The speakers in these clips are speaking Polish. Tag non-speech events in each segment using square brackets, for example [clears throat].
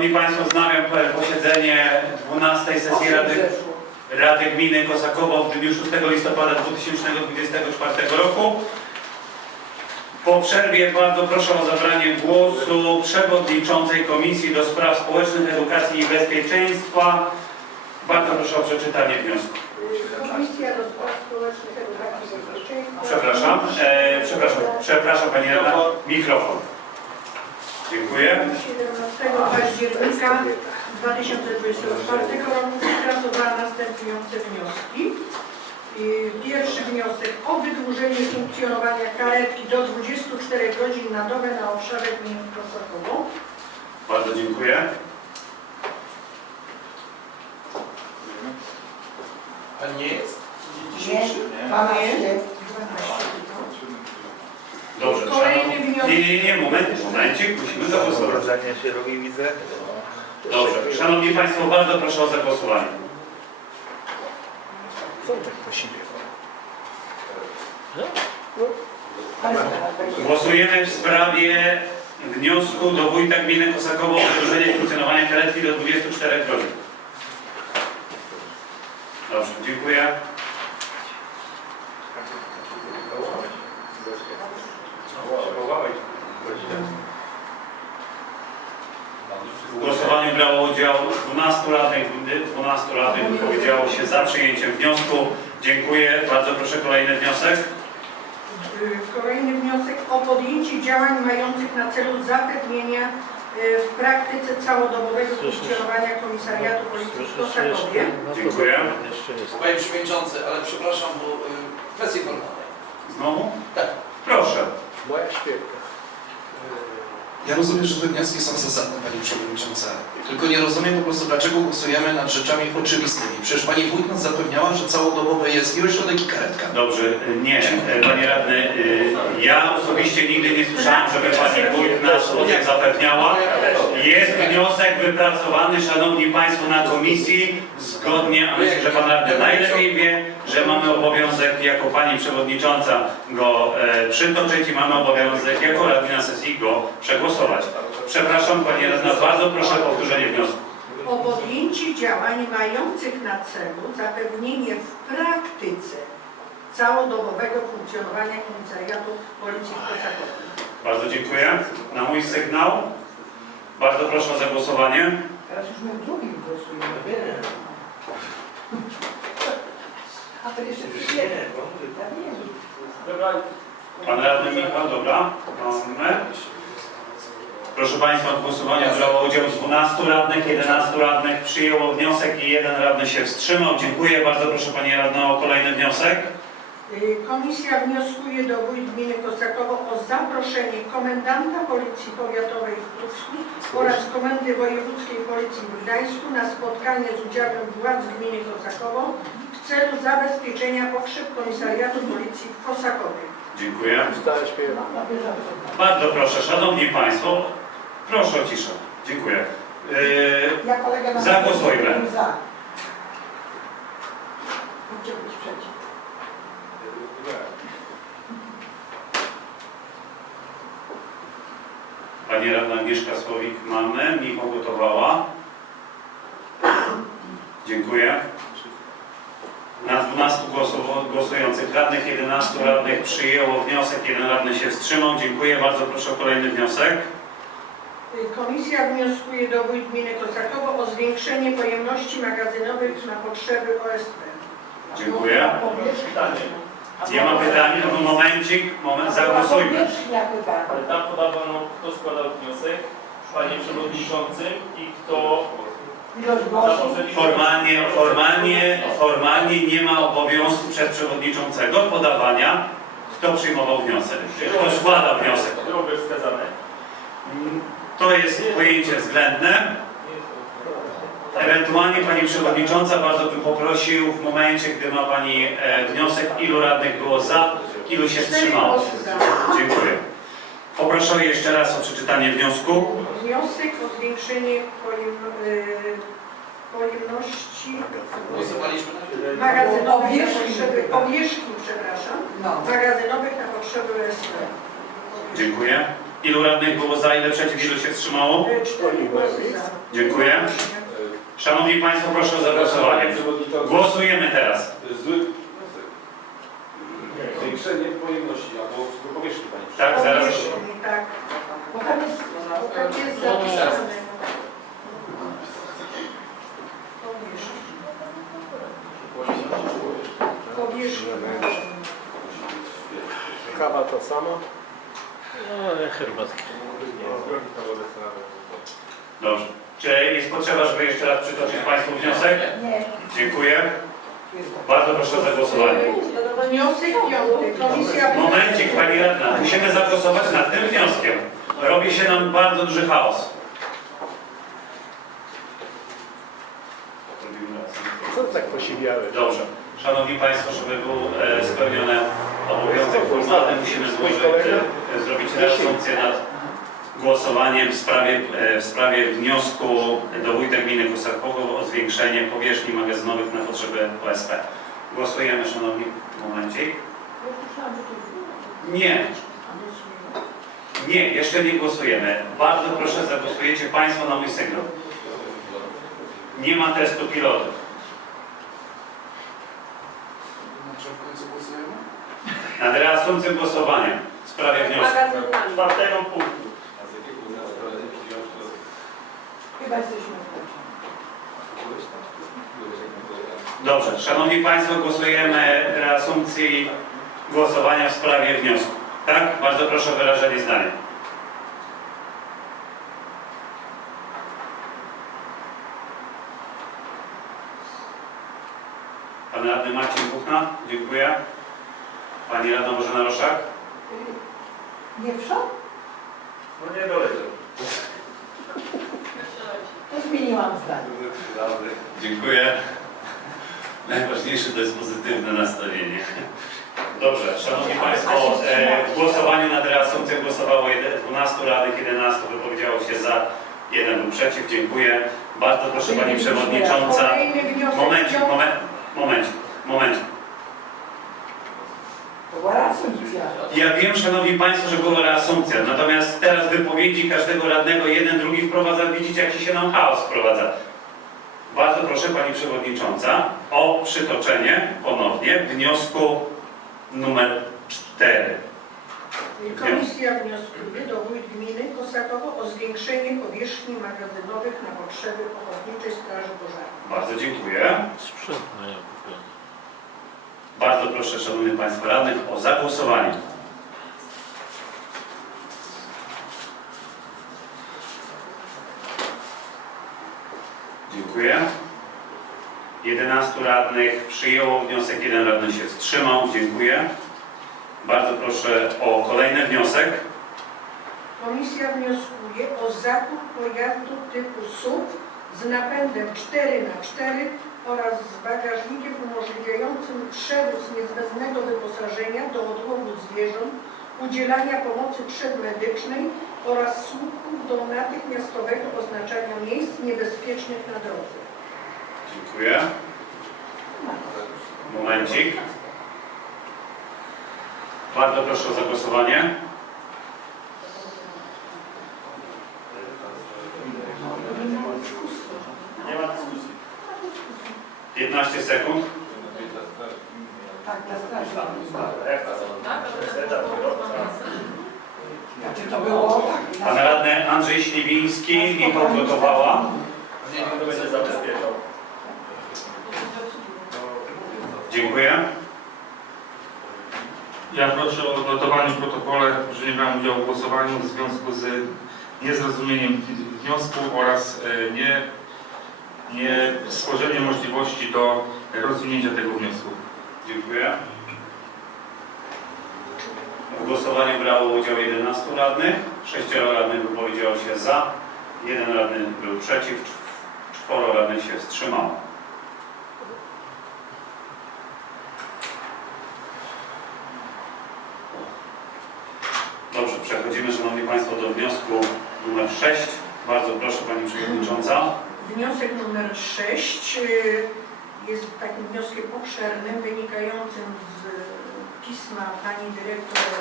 Szanowni Państwo, wznawiam posiedzenie 12 sesji Rady, Rady Gminy Kosakowo w dniu 6 listopada 2024 roku. Po przerwie bardzo proszę o zabranie głosu przewodniczącej Komisji do Spraw Społecznych, Edukacji i Bezpieczeństwa. Bardzo proszę o przeczytanie wniosku. Komisja do Spraw Społecznych, Edukacji i Bezpieczeństwa. Przepraszam, e, przepraszam, przepraszam Pani Rada, mikrofon. Dziękuję. 17 października 2024 roku wypracowała następujące wnioski. I Pierwszy wniosek o wydłużenie funkcjonowania karetki do 24 godzin na dobę na obszarze gminy Kosakowo. Bardzo dziękuję. A nie jest? Nie, Nie. Dobrze. Kolejny szanowni- wniosek. Nie, nie, nie, moment, momencik, musimy zagłosować. Ogrodzenie się robi, widzę. Dobrze. Szanowni Państwo, bardzo proszę o zagłosowanie. Co tak po siebie? Głosujemy w sprawie wniosku do wójta gminy Kosakowo o wydłużenie funkcjonowania karetki do 24 godzin. Dobrze, dziękuję. W głosowaniu brało udział 12 radnych, 12 radnych wypowiedziało się za przyjęciem wniosku. Dziękuję. Bardzo proszę kolejny wniosek. Kolejny wniosek o podjęcie działań mających na celu zapewnienia y, w praktyce całodobowego funkcjonowania Komisariatu Policji w Kosakowie. Dziękuję. Panie Przewodniczący, ale przepraszam, bo y, kwestie formalne. Znowu? Tak. Proszę. Moja świeczka. Ja rozumiem, że te wnioski są zasadne, Pani Przewodnicząca. Tylko nie rozumiem po prostu, dlaczego głosujemy nad rzeczami oczywistymi. Przecież Pani Wójt nas zapewniała, że całodobowe jest i ośrodek i karetka. Dobrze, nie, panie radny, y, ja osobiście nigdy nie słyszałem, żeby pani wójt nas o tym zapewniała. Jest wniosek wypracowany, szanowni państwo, na komisji, zgodnie, a myślę, że pan radny najlepiej wie, że mamy obowiązek jako pani przewodnicząca go e, przytoczyć i mamy obowiązek jako radni na sesji go przegłosować. Przepraszam, pani radna, bardzo proszę o powtórzenie wniosku. O podjęcie działań mających na celu zapewnienie w praktyce całodobowego funkcjonowania Komisariatu Policji w Kosakowie. Bardzo dziękuję. Na mój sygnał. Bardzo proszę o zagłosowanie. Teraz już my drugim głosujemy. A to jeszcze przyjdzie. Wiem. Pan radny Michał, dobra. Mamy. Proszę Państwa, w głosowaniu brało udział 12 radnych, 11 radnych przyjęło wniosek i jeden radny się wstrzymał. Dziękuję. Bardzo proszę Panie Radno o kolejny wniosek. Y, Komisja wnioskuje do Wójt Gminy Kosakowo o zaproszenie komendanta Policji Powiatowej w Pucku oraz Komendy Wojewódzkiej Policji w Gdańsku na spotkanie z udziałem władz Gminy Kosakowo w celu zabezpieczenia potrzeb Komisariatu Policji w Kosakowie. Dziękuję. Bardzo proszę, Szanowni Państwo, proszę o ciszę. Dziękuję. Yy, Ja kolega na Zagłosujmy. Za. Być przeciw. Pani Radna Agnieszka Słowik mamy. Michał gotowała. Dziękuję. Na 12 głosowo- głosujących radnych, 11 radnych przyjęło wniosek, jeden radny się wstrzymał. Dziękuję. Bardzo proszę o kolejny wniosek. Komisja wnioskuje do Wójt Gminy Kosakowo o zwiększenie pojemności magazynowych na potrzeby OSP. Dziękuję. Nie ma pytań, no momencik, moment, zagłosujmy. Ale tam podawano, kto składał wniosek, panie przewodniczący i kto. Formalnie, formalnie, formalnie nie ma obowiązku przez przewodniczącego podawania, kto przyjmował wniosek, kto składa wniosek. Byłoby wskazane. To jest pojęcie względne. Ewentualnie Pani Przewodnicząca bardzo bym poprosił w momencie, gdy ma Pani e, wniosek, ilu radnych było za, ilu się wstrzymało. Dziękuję. Poproszę jeszcze raz o przeczytanie wniosku. Wniosek o zwiększenie y, pojemności Głosowaliśmy na tym. magazynowych na Powierzchni. potrzeby, powierzchni, przepraszam, No. magazynowych na potrzeby OSP. Dziękuję. Ilu radnych było za, ile przeciw, ilu się wstrzymało? Y, Cztery głosy za. Dziękuję. Szanowni Państwo, proszę o zagłosowanie. Głosujemy teraz. Zwiększenie pojemności albo powierzchni Pani. Tak, zaraz. Tak, Bo tam jest... tak jest zapisane. Kawa to samo? No, herbatki. Dobrze. Czy jest potrzeba, żeby jeszcze raz przytoczyć Państwu wniosek? Nie. Dziękuję. Bardzo proszę o zagłosowanie. Wniosek piąty. Komisja Momencik, Pani Radna. Musimy zagłosować nad tym wnioskiem. Robi się nam bardzo duży chaos. Co tak posiwiałeś? Dobrze. Szanowni Państwo, żeby był e, spełniony obowiązek formalny, musimy złożyć, e, zrobić reasumpcję nad głosowaniem w sprawie, e, w sprawie wniosku do Wójta Gminy Kosakowo o zwiększenie powierzchni magazynowych na potrzeby OSP. Głosujemy, Szanowni, momencik. Nie, nie, jeszcze nie głosujemy. Bardzo proszę, zagłosujecie Państwo na mój sygnał. Nie ma testu pilotów. Dobrze, w końcu głosujemy? Nad reasumpcją głosowania w sprawie wniosku. Czwartego punktu. Chyba jesteśmy w końcu. Dobrze, Szanowni Państwo, głosujemy reasumpcji głosowania w sprawie wniosku. Tak? Bardzo proszę o wyrażenie zdania. Pan radny Marcin Buchna, dziękuję. Pani radna Bożena Roszak. Y, Nie wszedł? No nie doleciał. Zdanie. Dziękuję. Najważniejsze to jest pozytywne nastawienie. Dobrze, Szanowni Państwo, e, w głosowaniu nad reasumpcją głosowało jede- 12 radnych, 11 wypowiedziało się za, jeden był przeciw. Dziękuję. Bardzo proszę Pani Przewodnicząca. Moment, momencik, momencik. To była reasumpcja. Ja wiem, Szanowni Państwo, że była reasumpcja, natomiast teraz wypowiedzi każdego radnego, jeden, drugi wprowadza, widzicie jaki się nam chaos wprowadza. Bardzo proszę Pani Przewodnicząca o przytoczenie ponownie wniosku numer 4. Komisja wnioskuje do Wójt Gminy Kosakowo o zwiększenie powierzchni magazynowych na potrzeby Ochotniczej Straży Pożarnej. Bardzo dziękuję. Sprzęt mają kupiony. Bardzo proszę Szanownych Państwa Radnych o zagłosowanie. Dziękuję. 11 radnych przyjęło wniosek, jeden radny się wstrzymał. Dziękuję. Bardzo proszę o kolejny wniosek. Komisja wnioskuje o zakup pojazdu typu SUV z napędem 4 na 4 oraz z bagażnikiem umożliwiającym przewóz niezbędnego wyposażenia do odłowu zwierząt, udzielania pomocy przedmedycznej oraz słupków do natychmiastowego oznaczania miejsc niebezpiecznych na drodze. Dziękuję. Momencik. Bardzo proszę o zagłosowanie. Nie ma dyskusji. 15 sekund. Tak, dla straży. Jak to? Znaczy to było tak. Pan radny Andrzej Śliwiński mi podgotowała. To będzie zabezpieczał. Dziękuję. Ja proszę o odnotowanie w protokole, że nie brałem udziału w głosowaniu w związku z niezrozumieniem wniosku oraz e, nie, nie stworzeniem możliwości do rozwinięcia tego wniosku. Dziękuję. W głosowaniu brało udział 11 radnych, 6 radnych wypowiedziało się za, jeden radny był przeciw, czworo radnych się wstrzymało. Dobrze, przechodzimy Szanowni Państwo do wniosku numer 6. Bardzo proszę Pani Przewodnicząca. Wniosek numer 6 y, jest takim wnioskiem obszernym, wynikającym z pisma pani dyrektor y,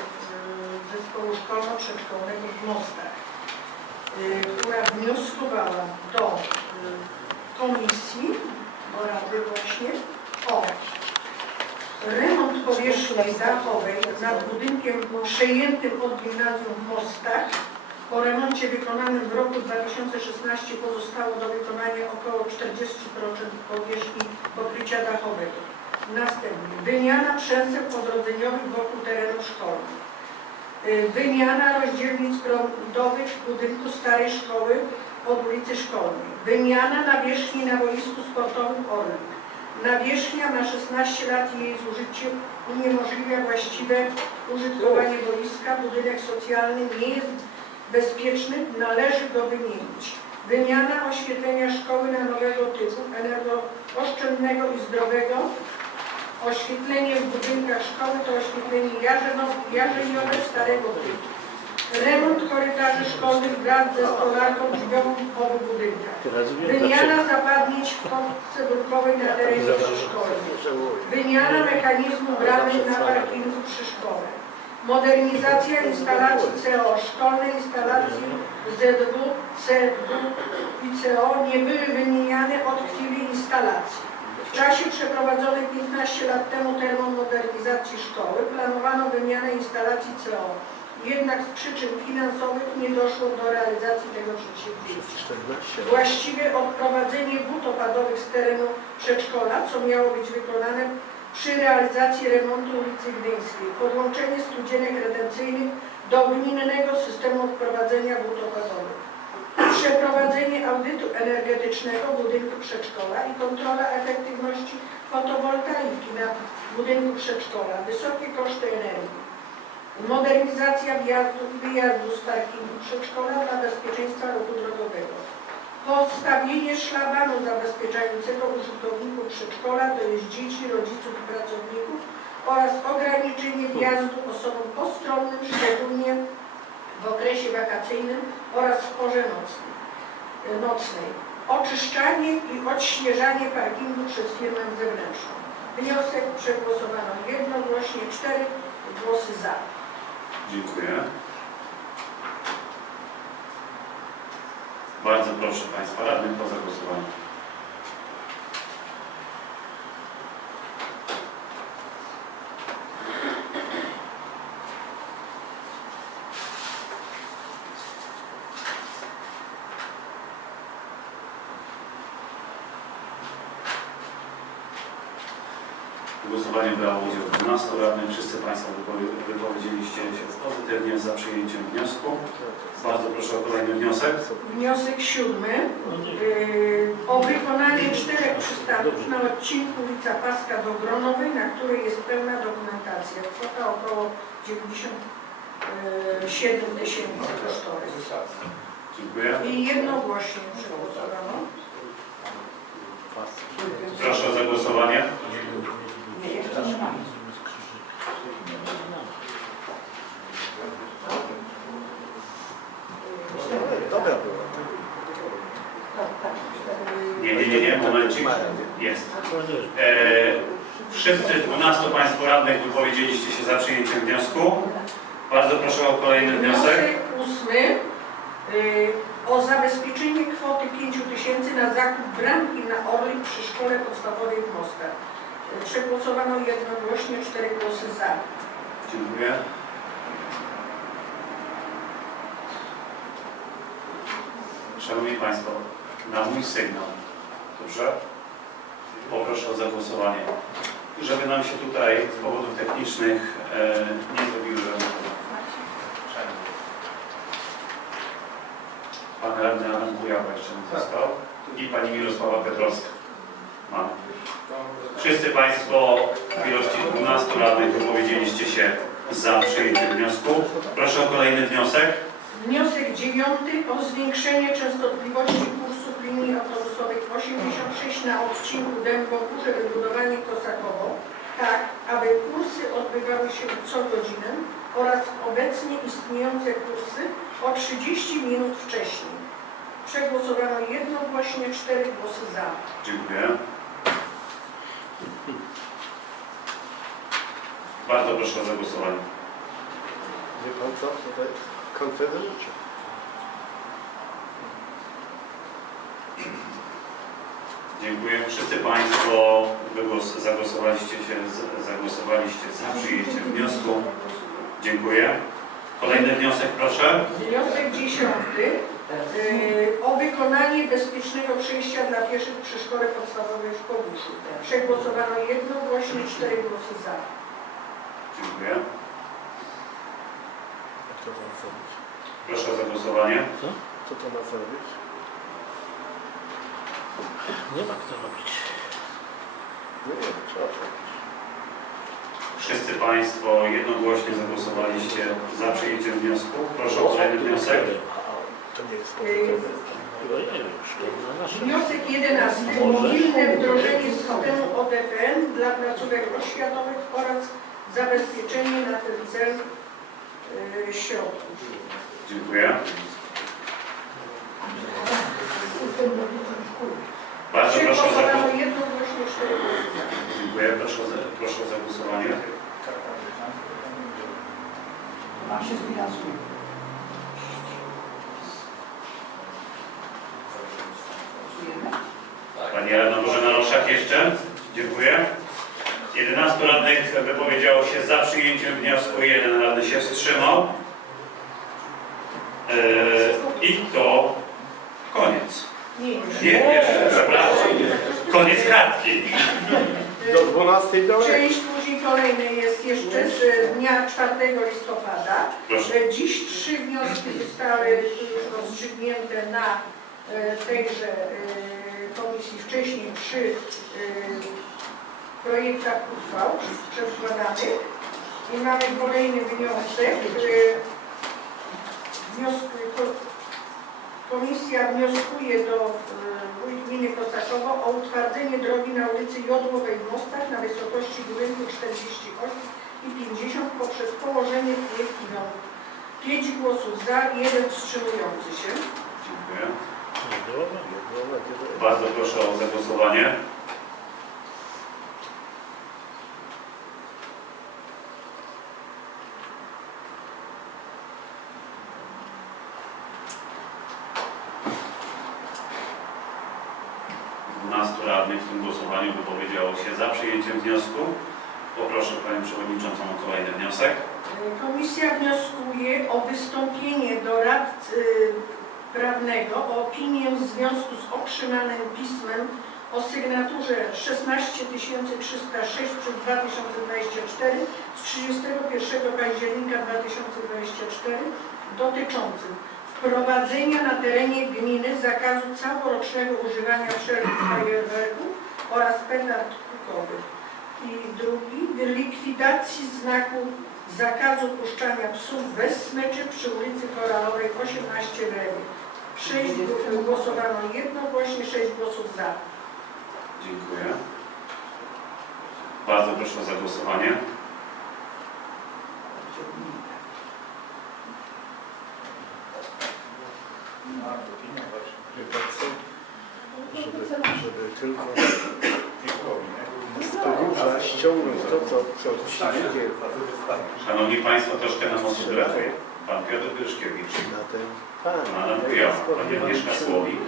Zespołu Szkolno-Przedszkolnego w Mostach, która wnioskowała do y, komisji, do Rady właśnie, o remont powierzchni dachowej nad budynkiem przejętym od gimnazjum w Mostach. Po remoncie wykonanym w roku 2016 pozostało do wykonania około 40% powierzchni pokrycia dachowego. Następnie wymiana przęseł odrodzeniowych wokół terenów szkolnych. Y, Wymiana rozdzielnic prądowych w budynku starej szkoły od ulicy Szkolnej. Wymiana nawierzchni na boisku sportowym Orlik. Nawierzchnia ma 16 lat i jej zużycie uniemożliwia właściwe użytkowanie boiska. Budynek socjalny nie jest bezpieczny, należy go wymienić. Wymiana oświetlenia szkoły na nowego typu, energooszczędnego i zdrowego. Oświetlenie w budynkach szkoły to oświetlenie jarzeniowe starego typu. Remont korytarzy szkolnych wraz ze stolarką drzwiową w obu budynkach. Wymiana zapadnic w kostce brukowej na terenie szkolnym. Wymiana mechanizmu bramy na parkingu przy szkole. Modernizacja instalacji CO. Szkolne instalacje ZW, CW i CO nie były wymieniane od chwili instalacji. W czasie przeprowadzonej 15 lat temu termomodernizacji szkoły planowano wymianę instalacji CO. Jednak z przyczyn finansowych nie doszło do realizacji tego przedsięwzięcia. 14 lat. Właściwie odprowadzenie wód opadowych z terenu przedszkola, co miało być wykonane przy realizacji remontu ulicy Gdyńskiej. Podłączenie studzienek retencyjnych do gminnego systemu odprowadzenia wód opadowych. Przeprowadzenie audytu energetycznego budynku przedszkola i kontrola efektywności fotowoltaiki na budynku przedszkola. Wysokie koszty energii. Modernizacja wjazdu i wyjazdu z parkingu przedszkola dla bezpieczeństwa ruchu drogowego. Postawienie szlabanu zabezpieczającego użytkowników przedszkola, to jest dzieci, rodziców i pracowników oraz ograniczenie wjazdu osobom postronnym, szczególnie w okresie wakacyjnym oraz w porze nocnej. nocnej. Oczyszczanie i odświeżanie parkingu przez firmę zewnętrzną. Wniosek przegłosowano jednogłośnie, cztery głosy za. Dziękuję. Bardzo proszę Państwa radnych o zagłosowanie. W głosowaniu brało udział 12 radnych. Wszyscy Państwo wypowie- wypowiedzieliście się pozytywnie za przyjęciem wniosku. Bardzo proszę o kolejny wniosek. Wniosek siódmy yy, o wykonanie czterech przystanków na odcinku ulica Paska do Gronowej, na której jest pełna dokumentacja. Kwota około 97 tysięcy kosztorys. Dziękuję. I jednogłośnie przegłosowano. Proszę o zagłosowanie. Nie, jeszcze nie mam. Dobra była. Nie, nie, nie, nie, momencik. Jest. E, wszyscy 12 Państwo radnych wypowiedzieliście się za przyjęciem wniosku. Bardzo proszę o kolejny wniosek. Wniosek ósmy yy, o zabezpieczenie kwoty 5 tysięcy na zakup bramki na Orlik przy szkole podstawowej w. Yy, Przegłosowano jednogłośnie, cztery głosy za. Dziękuję. Szanowni Państwo, na mój sygnał, dobrze? Poproszę o zagłosowanie. Żeby nam się tutaj z powodów technicznych e, nie zrobiły żadnych Pan radny Adam Kujawa jeszcze nie został i Pani Mirosława Petrowska. Mamy. Wszyscy Państwo w ilości 12 radnych wypowiedzieliście się za przyjęciem wniosku. Proszę o kolejny wniosek. Wniosek dziewiąty o zwiększenie częstotliwości kursów linii autobusowej 86 na odcinku Dębogórze wybudowanie Kosakowo, tak aby kursy odbywały się co godzinę oraz obecnie istniejące kursy o 30 minut wcześniej. Przegłosowano jednogłośnie, cztery głosy za. Dziękuję. Bardzo proszę o zagłosowanie. Wie pan co? Tutaj konfederacja. Dziękuję. Wszyscy Państwo wygłos, zagłosowaliście, się, zagłosowaliście za przyjęciem wniosku. Dziękuję. Kolejny wniosek proszę. Wniosek dziesiąty. y, O wykonanie bezpiecznego przejścia dla pieszych przy szkole podstawowej w Kobuszu. Przegłosowano jednogłośnie, cztery głosy za. Dziękuję. To ma zrobić? Proszę o zagłosowanie. Co to ma zrobić? Nie ma kto robić. Nie wiem, trzeba zrobić. Wszyscy Państwo jednogłośnie zagłosowaliście za przyjęciem wniosku. Proszę o kolejny wniosek. To nie jest Y, Chyba nie wiem już, to na nasze. Wniosek jedenasty. Mobilne wdrożenie systemu ODPN dla placówek oświatowych oraz zabezpieczenie na ten cel środków. Dziękuję. Bardzo proszę o zagłosowanie. Dziękuję. Proszę, proszę o zagłosowanie. Mam się zbilansuj. Pani Radna Bożena Roszak jeszcze. Dziękuję. 11 radnych wypowiedziało się za przyjęciem wniosku, jeden radny się wstrzymał. Eee, I to koniec. Nie, jeszcze, przepraszam. Koniec kartki. Do 12 do Część później kolejnej jest jeszcze z dnia 4 listopada. Proszę. Dziś trzy wnioski zostały już rozstrzygnięte na e, tejże e, komisji wcześniej przy e, projektach uchwał przedkładanych. I mamy kolejny wniosek. Wniosku, ko- Komisja wnioskuje do e, Wójt Gminy Kosakowo o utwardzenie drogi na ulicy Jodłowej w Mostach na wysokości budynku 48 i 50 poprzez położenie projektu nowych. 5 głosów za, jeden wstrzymujący się. Dziękuję. Bardzo proszę o zagłosowanie. Dwunastu radnych w tym głosowaniu wypowiedziało się za przyjęciem wniosku. Poproszę Panią Przewodniczącą o kolejny wniosek. Komisja wnioskuje o wystąpienie do radcy prawnego o opinię w związku z otrzymanym pismem o sygnaturze 16306 przez 2024 z 31 października 2024 dotyczącym wprowadzenia na terenie gminy zakazu całorocznego używania wszelkich fajerwerków oraz petard I drugi, likwidacji znaku zakazu puszczania psów bez smyczy przy ulicy Koralowej 18 w Rewie. 6 głosowano jednogłośnie, 6 głosów za. Dziękuję. Bardzo proszę o zagłosowanie. Żeby, żeby tylko podróża ściągnąć to, co, co ci ludzie Szanowni Państwo, troszkę nam osób brakuje. Pan Piotr ten pan. Adam Kujawa, Pani Agnieszka Słowik,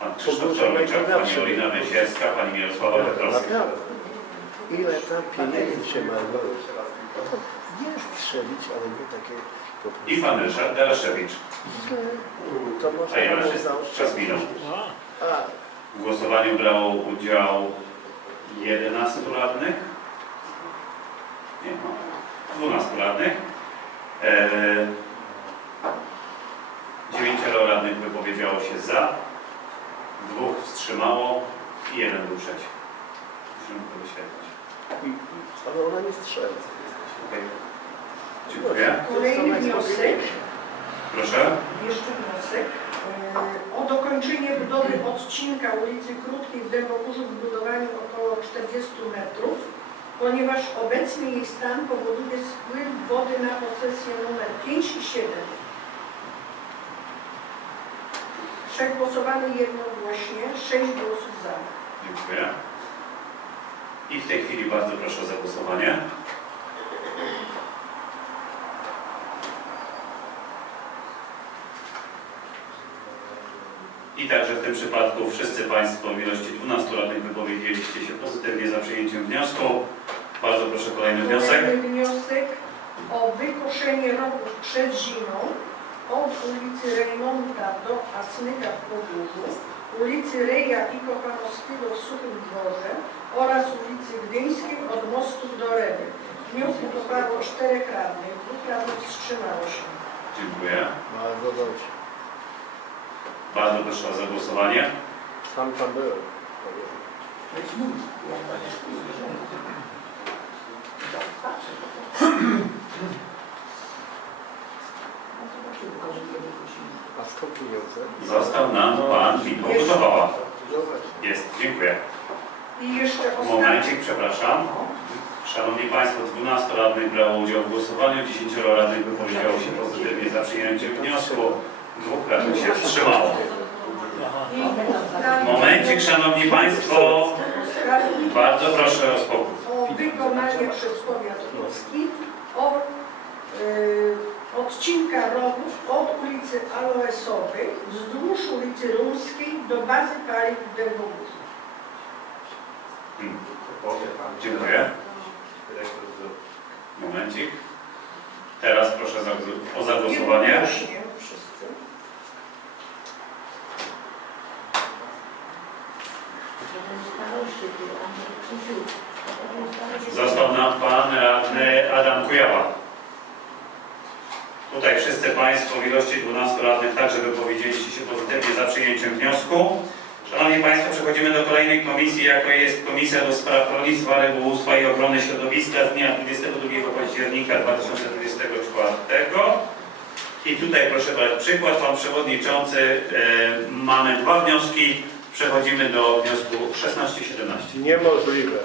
Pan Krzysztof Czarneczak, Pani. Olina Wysierska, Pani Mirosława Petrowska. Naprawdę. Ile tam pieniędzy się marnuje. Jest strzelić, ale nie takie po prostu. I Pan Ryszard Daraszewicz. To można A ja czas minął. W głosowaniu brało udział 11 radnych. Nie, no, 12 radnych. Eee, dziewięcioro radnych wypowiedziało się za, dwóch wstrzymało i jeden był przeciw. Musimy to wyświetlić. i- ale ona nie strzela. Okej. Dziękuję. Kolejny wniosek. Proszę. Jeszcze wniosek e, o dokończenie budowy odcinka ulicy Krótkiej w Dębogórzu w budowaniu około 40 metrów, ponieważ obecny jej stan powoduje spływ wody na posesję numer 5 i 7. Przegłosowano jednogłośnie, 6 głosów za. Dziękuję. I w tej chwili bardzo proszę o zagłosowanie. I także w tym przypadku wszyscy Państwo w ilości 12 radnych wypowiedzieliście się pozytywnie za przyjęciem wniosku. Bardzo proszę kolejny wniosek. Kolejny wniosek o wykoszenie rowów przed zimą od ulicy Rejmonta do Asnyka w Pogórzu, ulicy Reja i Kochanowskiego w Suchym Dworze oraz ulicy Gdyńskiej od Mostów do Redy. Wniosek poparło czterech radnych, dwóch radnych wstrzymało się. Dziękuję. Bardzo dobrze. Bardzo proszę o zagłosowanie. Sam tam. A skąd pieniądze? Został nam Pan mi powodowała. No właśnie. Jest, dziękuję. I jeszcze ostatni. Momencik, przepraszam. Szanowni Państwo, 12 radnych brało udział w głosowaniu, 10 radnych wypowiedziało się pozytywnie za przyjęciem wniosku, dwóch radnych się wstrzymało. Momencik, Szanowni Państwo, bardzo proszę o spokój. o wykonanie przez powiat łódzki o y, odcinka rowów od ulicy Aloesowej wzdłuż ulicy Rumskiej do bazy paliw w Dębogórzu. Hmm. Dziękuję. Momencik. Teraz proszę o zagłosowanie. Został nam Pan Radny Adam Kujawa. Tutaj wszyscy Państwo w ilości 12 radnych także wypowiedzieliście się pozytywnie za przyjęciem wniosku. Szanowni Państwo, przechodzimy do kolejnej komisji, jaką jest Komisja do Spraw Rolnictwa, Rybołówstwa i Ochrony Środowiska z dnia 22 października 2024. I tutaj proszę brać przykład, Pan Przewodniczący, e, mamy dwa wnioski, przechodzimy do wniosku 16-17. Niemożliwe.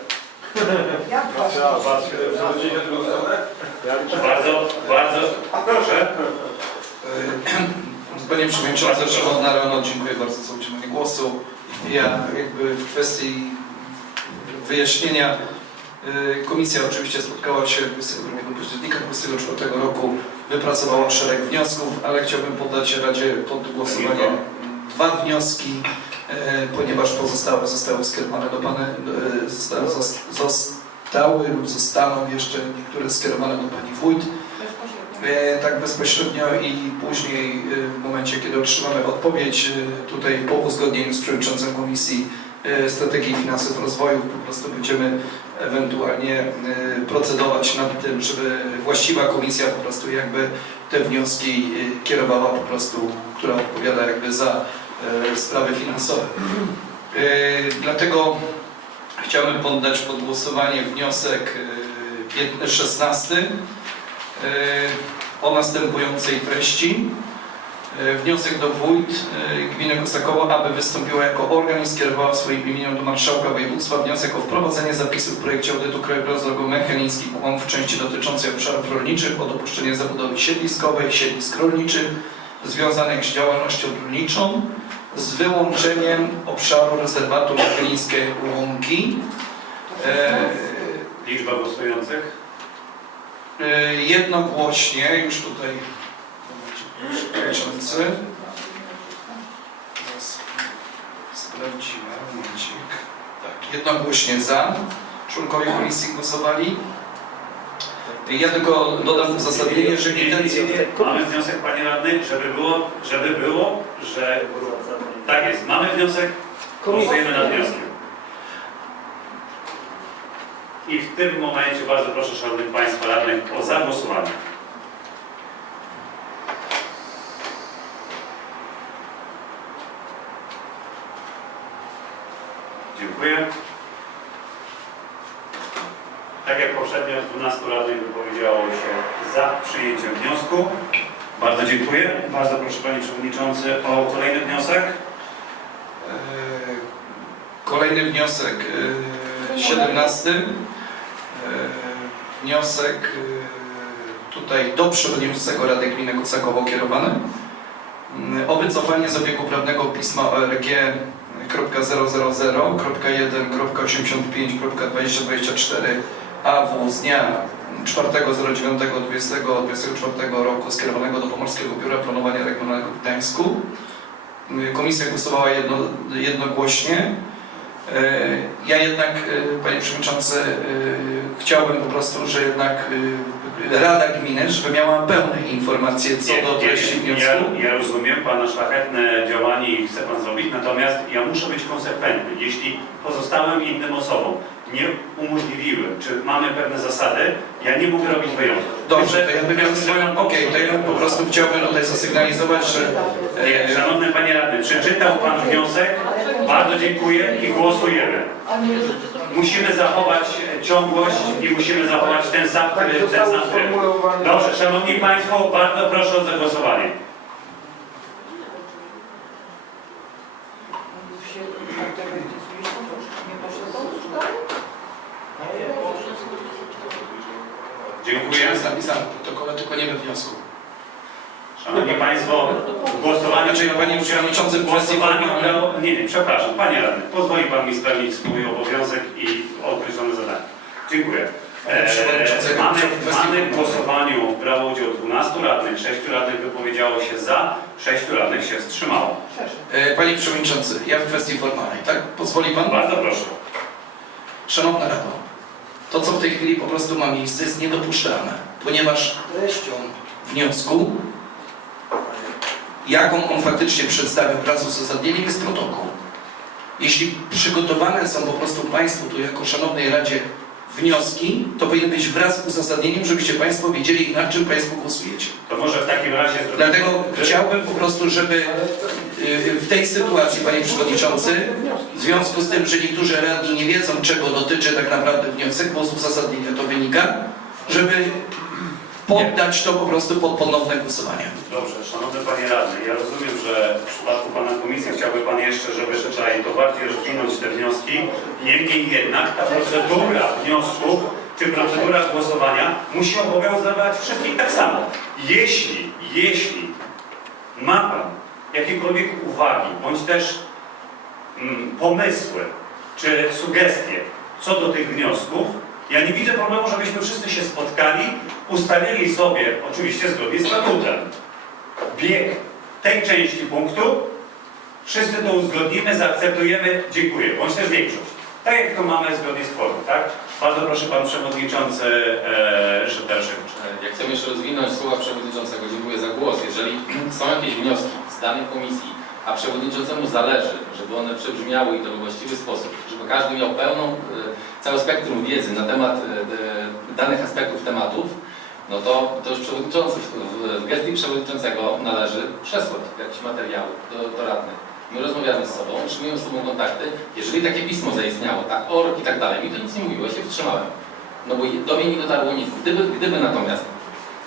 [laughs] Ja Trzeba was. Zrodzicie drugą stronę? Ja Bardzo, bardzo proszę. E, [clears throat] Panie Przewodniczący, Szymon Narono, dziękuję bardzo za udzielenie głosu. Ja jakby w kwestii wyjaśnienia, komisja oczywiście spotkała się 22 października 2024 roku, wypracowała szereg wniosków, ale chciałbym poddać Radzie pod głosowanie dwa wnioski, e, ponieważ pozostałe zostały skierowane do Pana, e, zosta- zos- zostały lub zostaną jeszcze niektóre skierowane do Pani Wójt. Tak bezpośrednio i później w momencie, kiedy otrzymamy odpowiedź tutaj po uzgodnieniu z przewodniczącym Komisji Strategii Finansów Rozwoju po prostu będziemy ewentualnie e, procedować nad tym, żeby właściwa komisja po prostu jakby te wnioski e, kierowała po prostu, która odpowiada jakby za e, sprawy finansowe. Dlatego chciałbym poddać pod głosowanie wniosek e, 16 e, o następującej treści. E, Wniosek do wójt e, gminy Kosakowo, aby wystąpiła jako organ i skierowała swoim imieniem do marszałka województwa wniosek o wprowadzenie zapisów w projekcie audytu krajobrazu mechanickich umów w części dotyczącej obszarów rolniczych o dopuszczenie zabudowy siedliskowej, siedlisk rolniczych związanych z działalnością rolniczą z wyłączeniem obszaru rezerwatu mechanińskie Łąki. E, Liczba głosujących. Jednogłośnie, już tutaj przewodniczący. Sprawdzimy, momencik. Tak, jednogłośnie za. Członkowie komisji głosowali. Ja tylko dodam uzasadnienie, że intencja... Mamy wniosek, Panie Radny, żeby było, żeby było, że... Tak jest, mamy wniosek, głosujemy nad wnioskiem. I w tym momencie bardzo proszę Szanownych Państwa Radnych o zagłosowanie. Dziękuję. Tak jak poprzednio 12 radnych wypowiedziało się za przyjęciem wniosku. Bardzo dziękuję. Bardzo proszę Panie Przewodniczący o kolejny wniosek. E, Kolejny wniosek, e, 17. E, Wniosek e, tutaj do przewodniczącego Rady Gminy Kosakowo kierowany o wycofanie z obiegu prawnego pisma ORG .000.1.85.2024 AW z dnia 4.09.2024 roku skierowanego do Pomorskiego Biura Planowania Regionalnego w Gdańsku y, komisja głosowała jedno, jednogłośnie. E, Ja jednak, e, Panie Przewodniczący, chciałbym po prostu, że jednak Rada Gminy, żeby miała pełne informacje co do treści wniosku. Ja, ja rozumiem Pana szlachetne działanie i chce Pan zrobić, natomiast ja muszę być konsekwentny. Jeśli pozostałym innym osobom nie umożliwiłem, czy mamy pewne zasady, ja nie mogę robić wyjątków. Dobrze, to ja bym miał swoją, okej, to ja po prostu chciałbym tutaj zasygnalizować, że e, Szanowny Panie Radny, przeczytał Pan wniosek? Bardzo dziękuję i głosujemy. Musimy zachować ciągłość i musimy zachować ten sam, ten sam tryb. Dobrze, Szanowni Państwo, bardzo proszę o zagłosowanie. Dziękuję. napisane w protokole, tylko nie we wniosku. Szanowni Państwo, głosowanie... Znaczy, Panie Przewodniczący, Głosowaniu... formalnej- Nie, nie, przepraszam, Panie Radny, pozwoli Pan mi spełnić swój obowiązek i określone zadanie. Dziękuję. Panie Przewodniczący, jak mamy, mamy w głosowaniu brało udział 12 radnych, 6 radnych wypowiedziało się za, 6 radnych się wstrzymało. E, Panie Przewodniczący, ja w kwestii formalnej, tak? Pozwoli Pan? Bardzo proszę. Szanowna Rado, to co w tej chwili po prostu ma miejsce jest niedopuszczalne, ponieważ treścią wniosku, jaką on faktycznie przedstawia wraz z uzasadnieniem jest protokół. Jeśli przygotowane są po prostu Państwu tu jako Szanownej Radzie wnioski, to powinny być wraz z uzasadnieniem, żebyście Państwo wiedzieli na czym Państwo głosujecie. To może w takim razie. Dlatego chciałbym po prostu, żeby y, w tej sytuacji, Panie Przewodniczący, w związku z tym, że niektórzy radni nie wiedzą, czego dotyczy tak naprawdę wniosek, bo z uzasadnienia to wynika, żeby poddać to po prostu pod ponowne głosowanie. Dobrze, szanowny panie radny, ja rozumiem, że w przypadku pana komisji chciałby pan jeszcze, żeby tutaj to bardziej rozwinąć te wnioski. Niemniej jednak ta procedura wniosków czy procedura głosowania musi obowiązywać wszystkich tak samo. Jeśli, jeśli ma pan jakiekolwiek uwagi bądź też mm, pomysły czy sugestie co do tych wniosków, ja nie widzę problemu, żebyśmy wszyscy się spotkali, ustalili sobie, oczywiście zgodnie z statutem, bieg tej części punktu, wszyscy to uzgodnimy, zaakceptujemy, dziękuję, bądź też większość. Tak jak to mamy zgodnie z kworum, tak? Bardzo proszę Pan Przewodniczący e, Ryszard Daraszewicz. Ja chciałem jeszcze rozwinąć słowa przewodniczącego. Dziękuję za głos. Jeżeli są jakieś wnioski z danej komisji, a przewodniczącemu zależy, żeby one przebrzmiały i to we właściwy sposób, żeby każdy miał pełną, e, całe spektrum wiedzy na temat e, danych aspektów tematów, no to, to już przewodniczący, w, gestii przewodniczącego należy przesłać jakieś materiały do, radnych. My rozmawiamy z sobą, utrzymujemy z sobą kontakty. Jeżeli takie pismo zaistniało, tak, ORG i tak dalej, mi to nic nie mówiło, się wstrzymałem. No bo do mnie nie dotarło nic. Gdyby, gdyby natomiast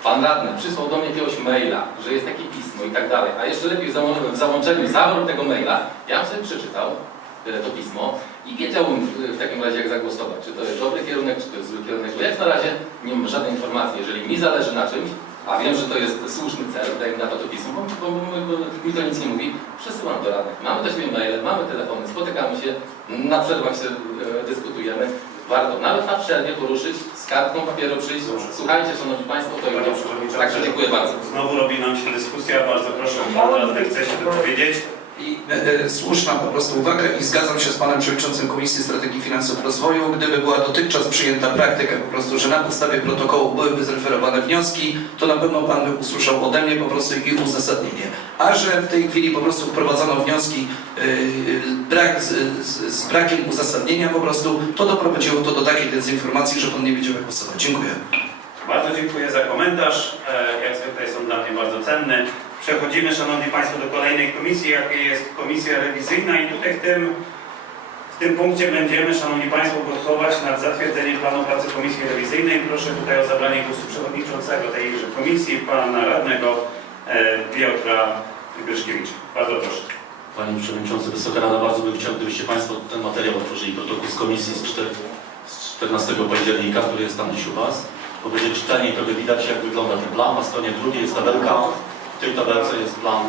pan radny przysłał do mnie jakiegoś maila, że jest takie pismo i tak dalej, a jeszcze lepiej w załą- w załączeniu zawarł tego maila, ja bym sobie przeczytał to pismo i wiedziałbym w- w takim razie jak zagłosować, czy to jest dobry kierunek, czy to jest zły kierunek, bo jak na razie nie mam żadnej informacji, jeżeli mi zależy na czymś, a wiem, że to jest słuszny cel, daję mi na to to pismo, bo, bo, bo, bo mi to nic nie mówi, przesyłam do radnych. Mamy do siebie maile, mamy telefony, spotykamy się, na przerwach się e, dyskutujemy. Warto nawet na przerwie poruszyć, z kartką papieru przyjść. Słuchajcie, Szanowni Państwo, to już. Przewodniczący, Także dziękuję bardzo. Znowu robi nam się dyskusja, bardzo proszę, Pan Radny chce się wypowiedzieć. I e, e, słuszna po prostu uwaga i zgadzam się z Panem Przewodniczącym Komisji Strategii Finansów Rozwoju. Gdyby była dotychczas przyjęta praktyka po prostu, że na podstawie protokołu byłyby zreferowane wnioski, to na pewno Pan by usłyszał ode mnie po prostu ich uzasadnienie. A że w tej chwili po prostu wprowadzono wnioski e, brak, z, z, z brakiem uzasadnienia po prostu, to doprowadziło to do takiej dezinformacji, że Pan nie wiedział jak głosować. Dziękuję. Bardzo dziękuję za komentarz. E, Jak zwykle on dla mnie bardzo cenny. Przechodzimy, Szanowni Państwo, do kolejnej komisji, jakiej jest Komisja Rewizyjna i tutaj w tym, w tym punkcie będziemy, Szanowni Państwo, głosować nad zatwierdzeniem planu pracy Komisji Rewizyjnej. Proszę tutaj o zabranie głosu przewodniczącego tejże komisji, pana radnego e, Piotra Gryszkiewicza. Bardzo proszę. Panie Przewodniczący, Wysoka Rada, bardzo bym chciał, gdybyście Państwo ten materiał otworzyli, protokół z komisji z, 4, z 14 października, który jest tam dziś u Was, bo będzie czytelniej trochę widać, jak wygląda ten plan. Na stronie drugiej jest tabelka, w tej tabelce jest plan.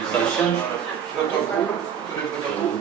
Jesteście? Protokół, który protokół?